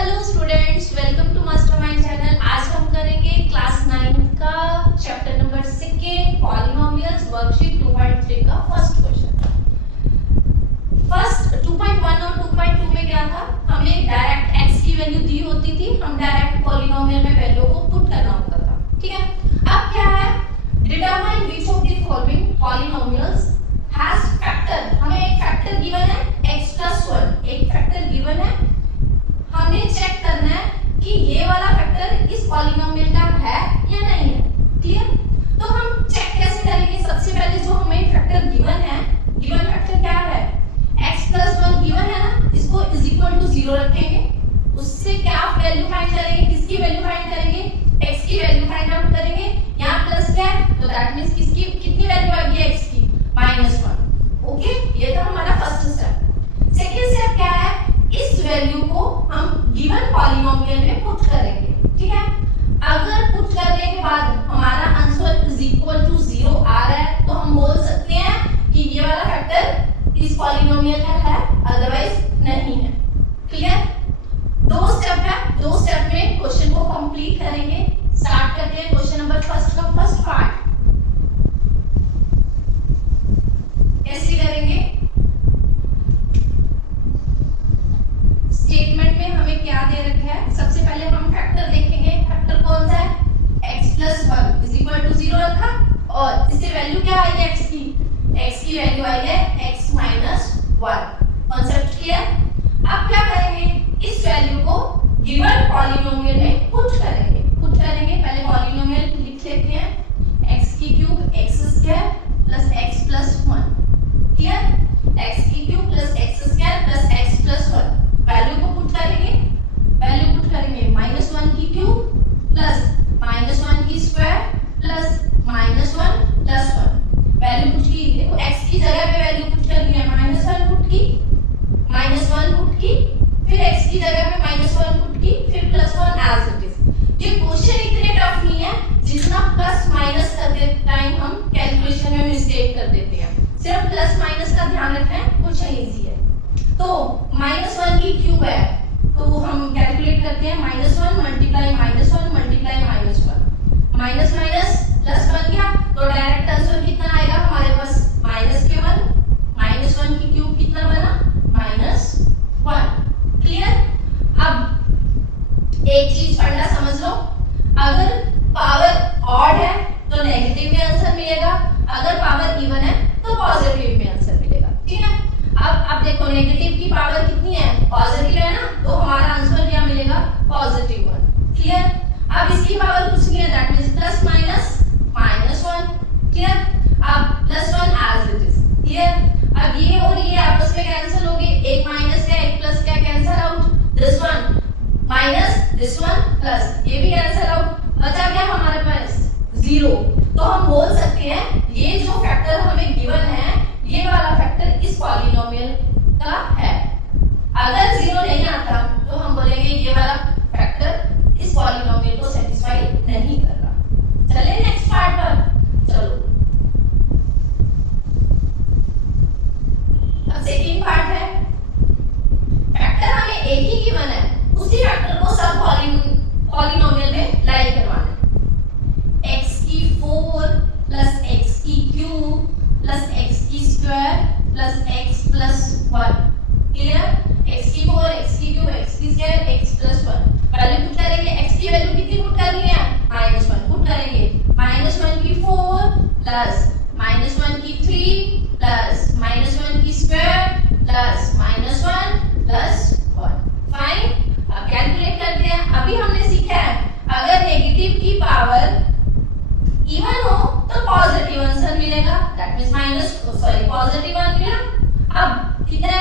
Hello students, welcome to mastermind channel. आज हम करेंगे क्लास 9 का चैप्टर नंबर 2 पॉलिनोमियल्स वर्कशीट 2.3 का फर्स्ट क्वेश्चन। फर्स्ट 2.1 और 2.2 में क्या था, हमें डायरेक्ट x की वैल्यू दी होती थी, हम डायरेक्ट पॉलिनोमियल में वैल्यू को पुट करना होता था। ठीक है, अब क्या है, determine which of the following polynomials has factor. हमें एक फैक्टर गिवन है x + 1, एक फैक्टर गिवन है, हमें चेक करना है कि ये वाला फैक्टर इस पॉलिनोमियल का है या नहीं है। क्लियर? तो हम चेक कैसे करेंगे, सबसे पहले जो हमें फैक्टर गिवन है, गिवन फैक्टर क्या है, x + 1 गिवन है ना, इसको = 0 रखेंगे, उससे क्या वैल्यू फाइंड करेंगे, किसकी वैल्यू फाइंड करेंगे, x की वैल्यू फाइंड आउट करेंगे। यहाँ प्लस क्या है, तो दैट मींस किसकी कितनी वैल्यू आ गई x की, -1। ओके, ये था हमारा फर्स्ट स्टेप। सेकंड स्टेप क्या है, इस वैल्यू को हम गिवन पॉलिनोमियल में पुट करेंगे। ठीक है, अगर पुट करने के बाद हमारा आंसर =0 आ रहा है तो हम बोल सकते हैं कि ये वाला फैक्टर इस पॉलिनोमियल का है, अदरवाइज नहीं है। क्लियर? दो स्टेप है, दो स्टेप में क्वेश्चन को कंप्लीट करेंगे। स्टार्ट करते हैं क्वेश्चन नंबर फर्स्ट का फर्स्ट पार्ट। कैसे करेंगे, स्टेटमेंट में हमें क्या दे रखा है, सबसे पहले हम फैक्टर देखेंगे। फैक्टर कौन सा है, x + 1 = 0 रखा और इससे वैल्यू क्या आई है x की, x की वैल्यू आई है x - 1। Concept clear? अब क्या करेंगे, इस वैल्यू को गिवन पॉलिनोमियल में पुट करेंगे। पहले पॉलिनोमियल लिख लेते हैं, x³ x² + x + 1। Clear? x³ + x² + x + 1 value को पुट करेंगे। वैल्यू पुट करेंगे -1³ + -1² + -1 + 1 वैल्यू पुट की। देखो x की जगह पे वैल्यू पुट करनी है, -1 पुट की, -1 पुट की, फिर x की जगह पे -1 पुट की, फिर +1 एज इट इज। ये क्वेश्चन इतने टफ नहीं है जितना प्लस माइनस करते टाइम हम कैलकुलेशन में मिस्टेक कर देते हैं। सिर्फ प्लस माइनस का ध्यान रखना है, क्वेश्चन इजी है। तो -1 की क्यूब है तो हम कैलकुलेट करते हैं, -1 × -1 × -1 माइनस माइनस प्लस बन गया, तो डायरेक्ट आंसर कितना आएगा हमारे पास, -1। -1 की क्यूब कितना बना, -1। क्लियर? अब एक चीज फंडा समझ लो, अगर पावर ऑड है तो नेगेटिव में आंसर मिलेगा, अगर पावर इवन है तो पॉजिटिव में आंसर मिलेगा। ठीक है, अब देखो नेगेटिव की पावर कितनी है, पॉजिटिव है ना, तो हमारा आंसर क्या मिलेगा, +1। क्लियर? अब इसकी पावर कुछ नहीं है, दैट मींस +-1। क्लियर? अब +1 एज इट इज। क्लियर? अब ये और ये आपस में कैंसिल हो गए, एक माइनस का एक प्लस का cancel out, this one minus this one plus, ये भी कैंसिल आउट, बचा क्या हमारे पास 0। तो हम बोल सकते हैं ये जो फैक्टर हमें गिवन है, ये वाला फैक्टर इस पॉलिनोमियल का है। अगर 0 नहीं आता तो हम बोलेंगे ये वाला फैक्टर इस पॉलिनोमियल को सेटिस्फाई नहीं कर रहा। चलिए नेक्स्ट पार्ट पर चलो। अब सेकंड पार्ट है, फैक्टर हमें एक ही गिवन है, उसी फैक्टर को सब पॉलिनोमियल में लाई करवाना है। x⁴ + x³ + x² + x + 1। Clear? x⁴ x³ x² x + 1 value put करेंगे। x की वैल्यू कितनी पुट करनी है, -1 पुट करेंगे, -1 की 4 + -1 की 3 + -1 की स्क्वायर + -1 + 1। फाइन? अब कैलकुलेट करते हैं। अभी हमने सीखा है अगर नेगेटिव की पावर इवन हो तो पॉजिटिव आंसर मिलेगा, दैट मींस पॉजिटिव 1 मिला। अब कितना,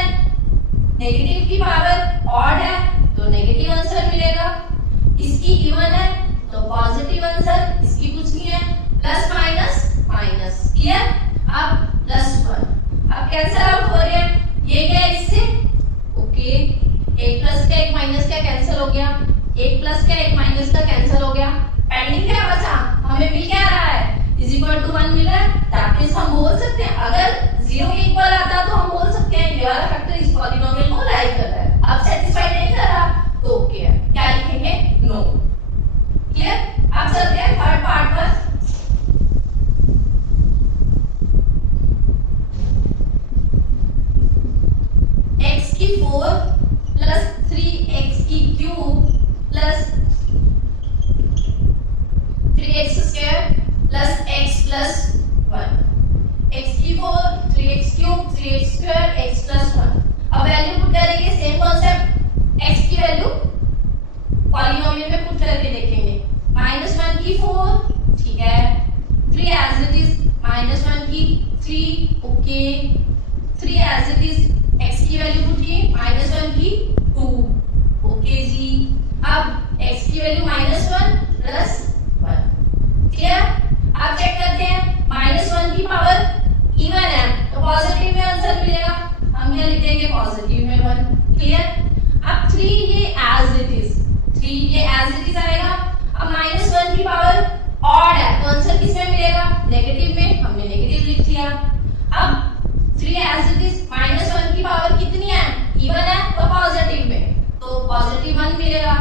नेगेटिव की पावर ऑड है तो नेगेटिव आंसर मिलेगा, इसकी इवन है तो पॉजिटिव आंसर, इसकी कुछ नहीं है, प्लस माइनस माइनस। क्लियर? अब +1, अब कैंसिल आउट हो रहे हैं, ये क्या है इससे, ओके, एक प्लस का एक माइनस का कैंसिल हो गया, एक प्लस का एक माइनस का कैंसिल हो गया, पेंडिंग क्या बचा, हमें मिल क्या रहा है, =1 मिल रहा है। दैट मींस हम बोल सकते हैं अगर 0 के इक्वल आता तो हम बोल सकते हैं ये वाला फैक्टर इस पॉलिनोमियल को लाई कर रहा है। अब सेटिस्फाई नहीं कर रहा तो ओके है। 4 प्लस 3x की cube plus 3x square plus x plus 1, x की 4 3x cube 3x square x plus 1। अब वैल्यू पुट करेंगे, सेम कॉन्सेप्ट, x की वैल्यू पॉलिनोमियल में पुट करके देखेंगे। -1 की 4, ठीक है, 3 एज इट इज, -1 की 3, okay, 3 as it is, x की वैल्यू पुट की, -1 की 2, ओके जी। अब x की वैल्यू -1 प्लस 1, क्लियर। अब चेक करते हैं, -1 की पावर इवन है तो पॉजिटिव में आंसर मिलेगा, हम क्या लिखेंगे, पॉजिटिव में 1, क्लियर। अब 3 ये एज इट इज, 3 ये एज इट इज आएगा। अब -1 की पावर ऑड है तो आंसर किस में मिलेगा, नेगेटिव में, हमने नेगेटिव लिख दिया। अब 3 एज इट इज, -1 की पावर कितनी है, इवन है तो पॉजिटिव में, तो पॉजिटिव 1 मिलेगा।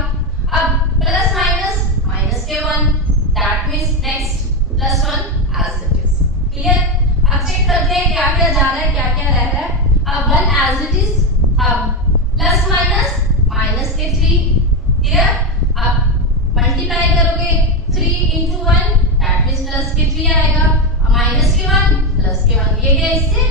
अब प्लस माइनस, माइनस के 1, that means next plus 1 as it is, clear. अब चेक करते हैं क्या क्या जा रहा है, क्या क्या रह रहा है। अब 1 एज इट इज, अब प्लस माइनस, माइनस के 3, क्लियर। अब मल्टीप्लाई करोगे 3 into 1, दैट मींस प्लस के 3 आएगा, अब माइनस के 1 प्लस के 1, ये क्या, इससे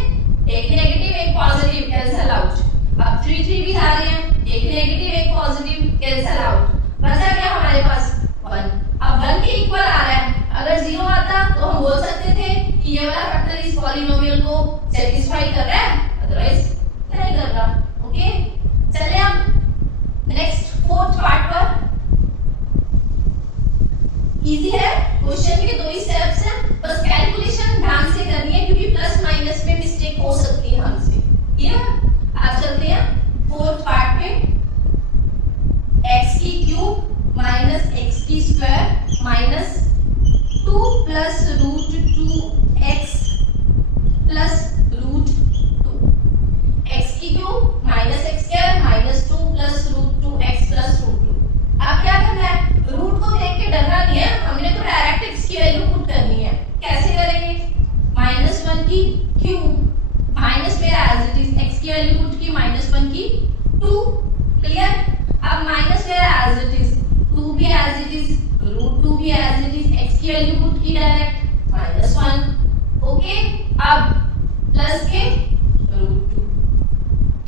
एक नेगेटिव एक पॉजिटिव कैंसिल आउट। अब 3 3 भी आ रहे हैं, एक नेगेटिव एक पॉजिटिव कैंसिल आउट, बचा क्या हमारे पास 1। अब 1 के इक्वल आ रहा है, अगर 0 आता तो हम बोल सकते थे कि ये वाला फैक्टर इस पॉलिनोमियल को सेटिस्फाई कर रहा है, अदरवाइज नहीं कर रहा, ओके। चलिए अब नेक्स्ट 4th पार्ट पर, इजी है, क्वेश्चन के 2 ही स्टेप्स हैं, बस कैलकुलेशन ध्यान से करनी है क्योंकि प्लस माइनस में मिस्टेक हो सकती है हमसे, क्लियर। अब चलते हैं 4th पार्ट पे, x की क्यूब माइनस x की square minus 2 plus root 2x plus root 2, x की cube minus x square minus 2 plus root 2x plus root 2। अब क्या करना है, रूट को देख के डरना नहीं है, हमने तो डायरेक्ट x की वैल्यू पुट करनी है। कैसे करेंगे, -1 की क्यूब माइनस में एज इट इज, x की वैल्यू पुट की, -1 की 2, क्लियर। अब माइनस में एज इट इज, 2 भी एज इट इज, रूट 2 भी एज इट इज, x की वैल्यू पुट की डायरेक्ट -1, ओके। अब प्लस के रूट 2,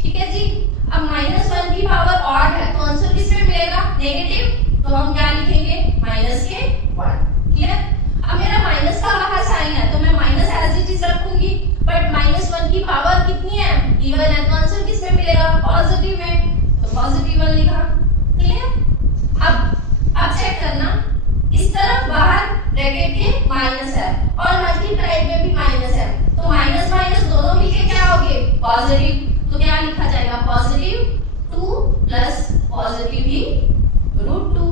ठीक है जी। अब -1 की पावर ऑड है तो आंसर किस में मिलेगा, नेगेटिव, तो हम क्या लिखेंगे, माइनस के 1, क्लियर। अब मेरा माइनस का बाहर साइन है तो मैं माइनस एज इट इज रखूंगी, बट -1 की पावर कितनी है, इवन है, तो आंसर किस में मिलेगा, पॉजिटिव में, तो पॉजिटिव 1 लिखा, क्लियर। अब चेक करना, इस तरफ बाहर ब्रैकेट के माइनस है और मल्टीप्लाई में भी माइनस है, तो माइनस माइनस दोनों मिलके क्या होंगे, पॉजिटिव, तो क्या लिखा जाएगा, पॉजिटिव 2 प्लस पॉजिटिव ही रूट 2,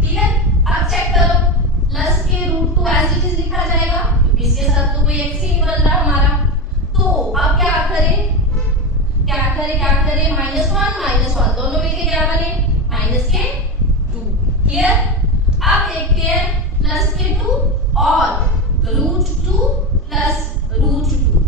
क्लियर। अब चेक करो, प्लस के रूट 2 एज इट इज लिखा जाएगा क्योंकि इसके साथ तो कोई x ही नहीं बन रहा हमारा, तो अब क्या करें, -1 दोनों मिलके क्या बने, माइनस के 2, क्लियर। अब देखते हैं प्लस के 2 और रूट 2 प्लस रूट 2,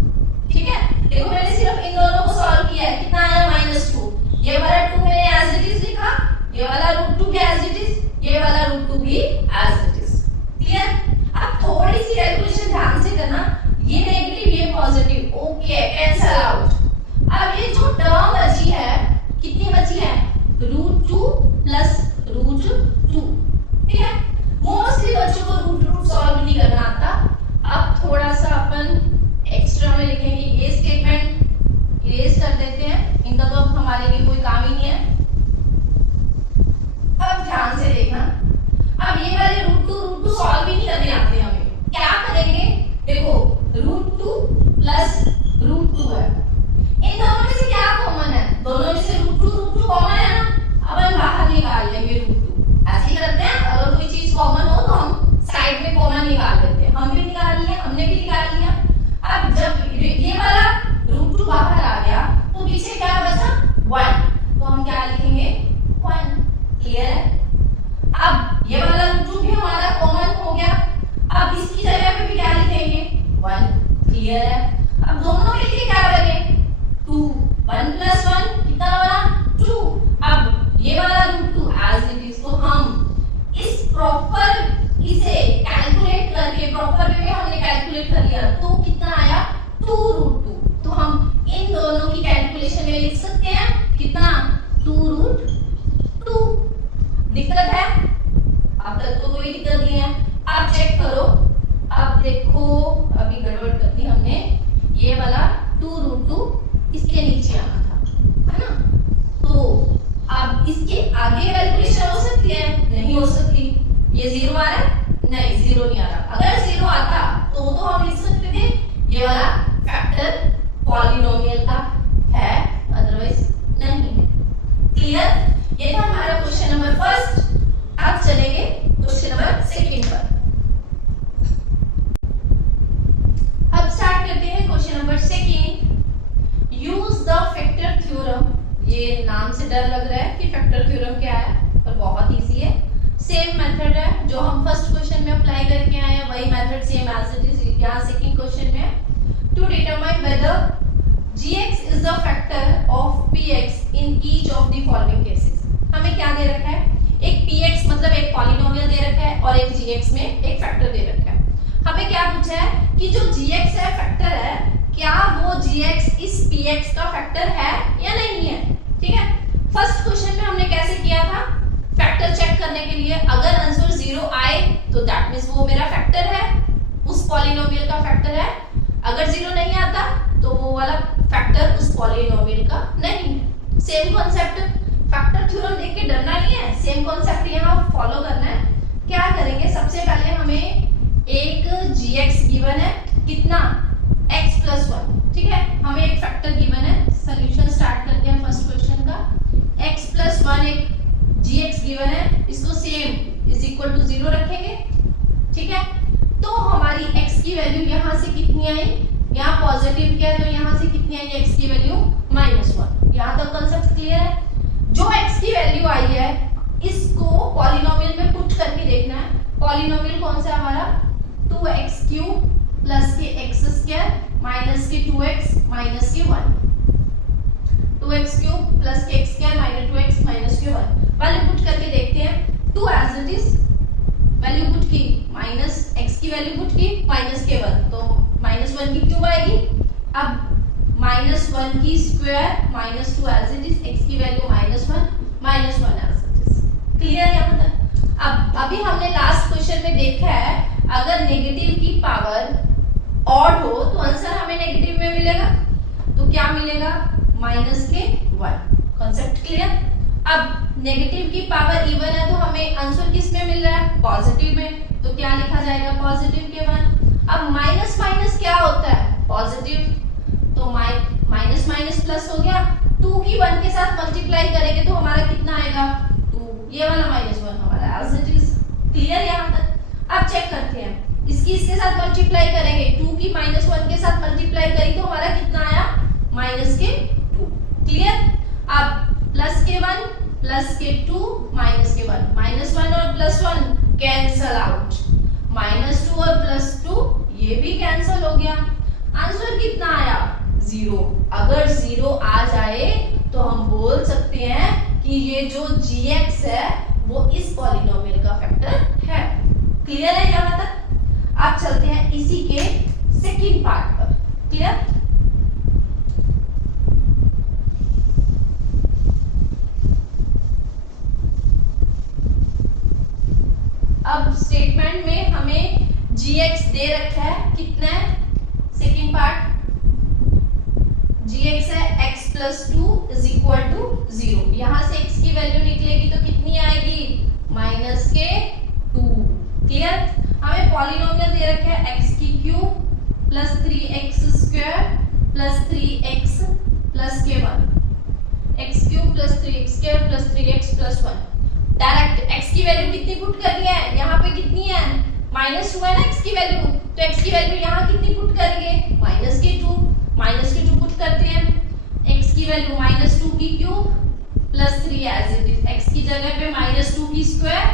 ठीक है। देखो मैंने सिर्फ इन दोनों को सॉल्व किया है, कितना आया, -2, ये वाला 2 मैंने एज इट इज लिखा, ये वाला रूट 2 भी एज इट इज, ये वाला रूट 2 भी एज इट इज, क्लियर। अब थोड़ी सी कैलकुलेशन ध्यान से करना, ये नेगेटिव ये पॉजिटिव, ओके, कैंसिल आउट। अब ये जो टर्म बची है, कितनी बची है, रूट 2 प्लस रूट 2, ठीक है। मोस्टली बच्चों को रूट सॉल्व नहीं करना आता। अब थोड़ा सा अपन एक्स्ट्रा में लिखेंगे, ये स्टेटमेंट इरेज कर देते हैं, इनका तो अब हमारे लिए कोई काम ही नहीं है। अब ध्यान से देखना, अब ये अब इसके आगे कैलकुलेशन हो सकती है? नहीं हो सकती। ये 0 आ रहा है? नहीं, 0 नहीं आ रहा। अगर 0 आता तो हम लिख सकते थे ये वाला फैक्टर पॉलिनोमियल का है, अदरवाइज नहीं। क्लियर? ये था हमारा क्वेश्चन नंबर फर्स्ट। अब चलेंगे क्वेश्चन नंबर सेकंड पर। अब स्टार्ट करते हैं question number second. Use the factor theorem. ये नाम से डर लग रहा है कि फैक्टर थ्योरम क्या है, पर बहुत इजी है। सेम मेथड है जो हम फर्स्ट क्वेश्चन में अप्लाई करके आए हैं, वही method same as it is यहाँ सेकंड क्वेश्चन में। To determine whether gx is the factor of px in each of the following cases। हमें क्या दे रखा है? एक px मतलब एक पॉलिनोमियल दे रखा है और एक gx में एक फैक्टर दे रखा है। हमें क्या पूछा है कि जो gx है फैक्टर है, क्या वो gx इस px का फैक्टर है या नहीं है? ठीक है, फर्स्ट क्वेश्चन में हमने कैसे किया था? फैक्टर चेक करने के लिए अगर आंसर 0 आए तो दैट मींस वो मेरा फैक्टर है, उस पॉलिनोमियल का फैक्टर है। अगर 0 नहीं आता तो वो वाला फैक्टर उस पॉलिनोमियल का नहीं है। सेम कॉन्सेप्ट, फैक्टर थ्योरम देख के डरना नहीं है, सेम कॉन्सेप्ट यहाँ फॉलो करना है। क्या करेंगे? सबसे पहले हमें एक gx गिवन है, कितना? x + 1। ठीक है, हमें एक फैक्टर गिवन है। सॉल्यूशन स्टार्ट करते हैं फर्स्ट क्वेश्चन का। x + 1 एक gx गिवन है, इसको सेम = 0 रखेंगे। ठीक है, तो हमारी x की वैल्यू यहाँ से कितनी आई? यहाँ पॉजिटिव किया तो यहाँ से कितनी आई x की वैल्यू? -1। यहाँ तक कॉन्सेप्ट क्लियर है? जो x की वैल्यू आई है इसको पॉलिनोमियल में पुट करके देखना है। पॉलिनोमियल कौन सा है हमारा? 2x³ + के x² - के 2x - के 1। 2x³ + के x² - 2x - के 1 वैल्यू पुट करके देखते हैं। 2 as it is value put की, माइनस x की वैल्यू पुट की, माइनस के 1 तो -1 की क्यूब आएगी। अब -1 की square -2 as it is, x की value -1 as it is. Clear है यहाँ तक? अब अभी हमने लास्ट क्वेश्चन में देखा है अगर नेगेटिव की पावर ऑड हो तो आंसर हमें नेगेटिव में मिलेगा, तो क्या मिलेगा? -1। Concept clear? अब नेगेटिव की पावर इवन है तो हमें आंसर किस में मिल रहा है? पॉजिटिव में, तो क्या लिखा जाएगा? पॉजिटिव के 1। अब माइनस माइनस क्या होता है? पॉजिटिव, तो माइनस माइनस प्लस हो गया। 2 की 1 के साथ मल्टीप्लाई करेंगे तो हमारा कितना आएगा? 2। ये वाला -1 हमारा एज इट इज। क्लियर यहाँ तक? अब चेक करते हैं, इसकी इसके साथ मल्टीप्लाई करेंगे। 2 की -1 के साथ मल्टीप्लाई करी तो हमारा कितना आया? -2। क्लियर? अब प्लस के 1 प्लस के 2 माइनस के 1, -1 और +1 कैंसल आउट, -2 और +2 ये भी कैंसल हो गया। आंसर कितना आया? 0। अगर 0 आ जाए तो हम बोल सकते हैं कि ये जो gx है वो इस पॉलिनोमियल का फैक्टर है। क्लियर है यहाँ तक? अब चलते हैं इसी के सेकंड पार्ट पर। क्लियर? अब स्टेटमेंट में हमें gx दे रखा है, कितना है? सेकंड पार्ट gx है x + 2 = 0। यहां से x की वैल्यू निकलेगी तो कितनी आएगी? -2। क्लियर? हमें पॉलिनोमियल दे रखा है x³ + 3x² + 3x + के 1, x³ + 3x² + 3x + 1। Direct x की वैल्यू कितनी पुट करनी है? यहाँ पे कितनी है? -2 है ना x की वैल्यू, तो x की वैल्यू यहाँ कितनी पुट करेंगे? -2 पुट करते हैं। x की वैल्यू -2 की cube + 3 as it is, x की जगह पे -2 की square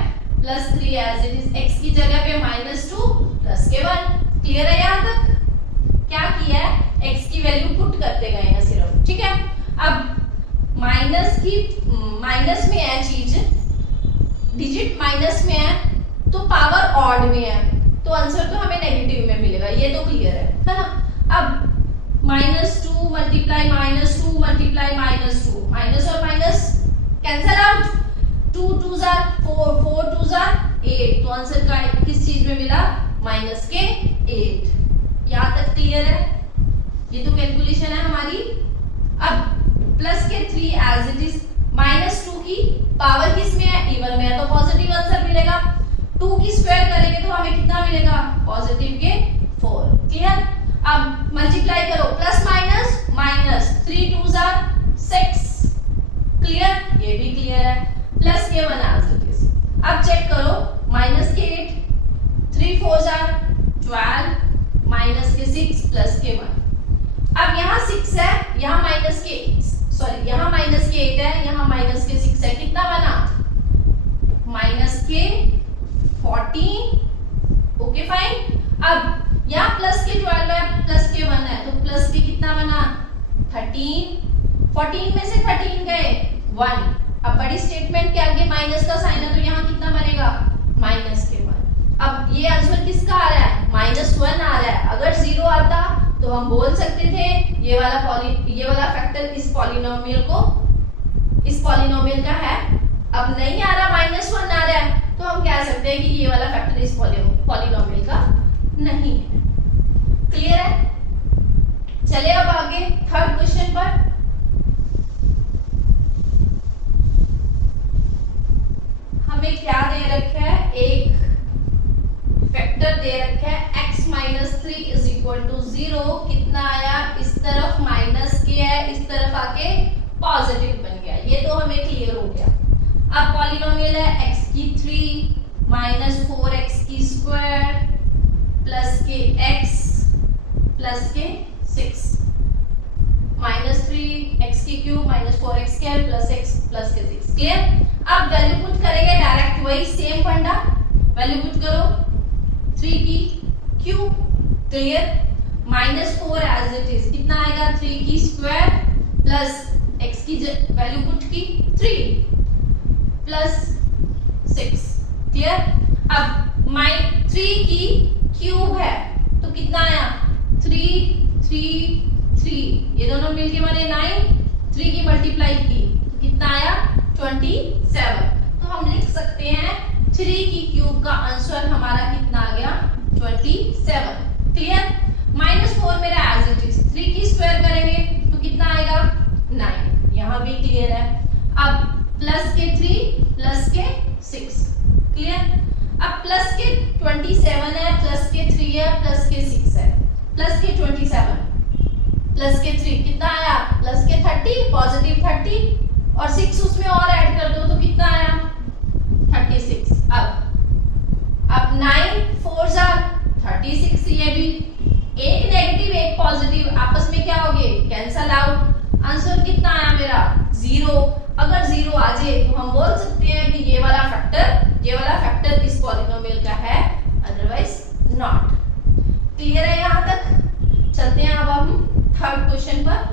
+ 3 as it is, x की जगह पे -2 + के 1। क्लियर है यहाँ तक? क्या किया है? x की वैल्यू पुट करते गए हैं सिर्फ। ठीक है, अब माइनस में है चीज, डिजिट माइनस में है तो पावर ऑड में है, तो आंसर तो हमें नेगेटिव में मिलेगा, ये तो क्लियर है ना? अब -2 × -2 × -2, माइनस और minus cancel out, 2 2s are 4, 4 2s are 8, तो आंसर का किस चीज में मिला? -8। यहाँ तक क्लियर है? ये तो कैलकुलेशन है हमारी। अब प्लस के 3 एज इट इज, -2 की पावर किस में है, इवन में है, तो पॉजिटिव आंसर मिलेगा। 2 की स्क्वायर करेंगे तो हमें कितना मिलेगा, पॉजिटिव के 4। क्लियर। अब मल्टीप्लाई करो, प्लस माइनस माइनस, 3 2 6। क्लियर, ये भी क्लियर है। प्लस के 1 आंसर। अब चेक करो, माइनस के 8, 3 4 12, माइनस के 6 प्लस के 1। अब यहाँ 6 है, यहाँ माइनस के, सॉरी यहाँ माइनस के 8 है, यहाँ माइनस के 6 है, कितना बना, माइनस के 14। Okay fine. अब यहाँ प्लस के 12 है, प्लस के 1 है, तो प्लस के कितना बना, 13। 14 में से 13 गए 1। अब बड़ी स्टेटमेंट के आगे माइनस का साइन है, तो यहाँ कितना बनेगा, माइनस के 1। अब ये आंसर किसका आ रहा है, -1 आ रहा है। अगर 0 आता तो हम बोल सकते थे ये वाला फैक्टर इस पॉलिनोमियल का है। अब नहीं आ रहा, -1 आ रहा है, तो हम कह सकते हैं कि ये वाला फैक्टर इस पॉलिनोमियल का नहीं है। क्लियर है। चलिए अब आगे थर्ड क्वेश्चन पर। हमें क्या दे रखा है, एक फैक्टर दे रखा है x - 3 = 0। कितना आया, इस तरफ माइनस के है, इस तरफ आके पॉजिटिव बन गया। ये तो हमें क्लियर हो गया। अब पॉलिनोमियल है x की 3 - 4x² प्लस के x प्लस के 6 -3x³ - 4x² plus x plus के 6। क्लियर। अब वैल्यू पुट करेंगे डायरेक्ट, वही सेम फंडा, वैल्यू पुट करो 3 की cube. Clear. -4 as it is, कितना आएगा, 3 की स्क्वायर प्लस x की वैल्यू पुट की 3 प्लस 6। क्लियर। अब 3 की क्यूब है तो कितना आया, 3 3 3, ये दोनों मिलके बने 9। 3 की मल्टीप्लाई की तो कितना आया, 27। तो हम लिख सकते हैं 3 की क्यूब का आंसर हमारा कितना आ गया, 27। क्लियर। -4 मेरा एज इट इज, 3 की स्क्वायर करेंगे तो कितना आएगा, 9। यहाँ भी क्लियर है। अब प्लस के 3 प्लस के 6। क्लियर। अब प्लस के 27 है, प्लस के 3 है, प्लस के 6 है, प्लस के 27 प्लस के 3 कितना आया, प्लस के 30, पॉजिटिव 30 और 6 उसमें और ऐड कर दो तो कितना आया, 36। अब 9 4 36, ये भी एक नेगेटिव एक पॉजिटिव आपस में क्या हो गए, कैंसल आउट। आंसर कितना आया मेरा, 0। अगर 0 आ जाए तो हम बोल सकते हैं कि ये वाला फैक्टर इस पॉलिनोमियल का है, अदरवाइज नॉट। क्लियर है यहाँ तक। चलते हैं अब हम थर्ड क्वेश्चन पर।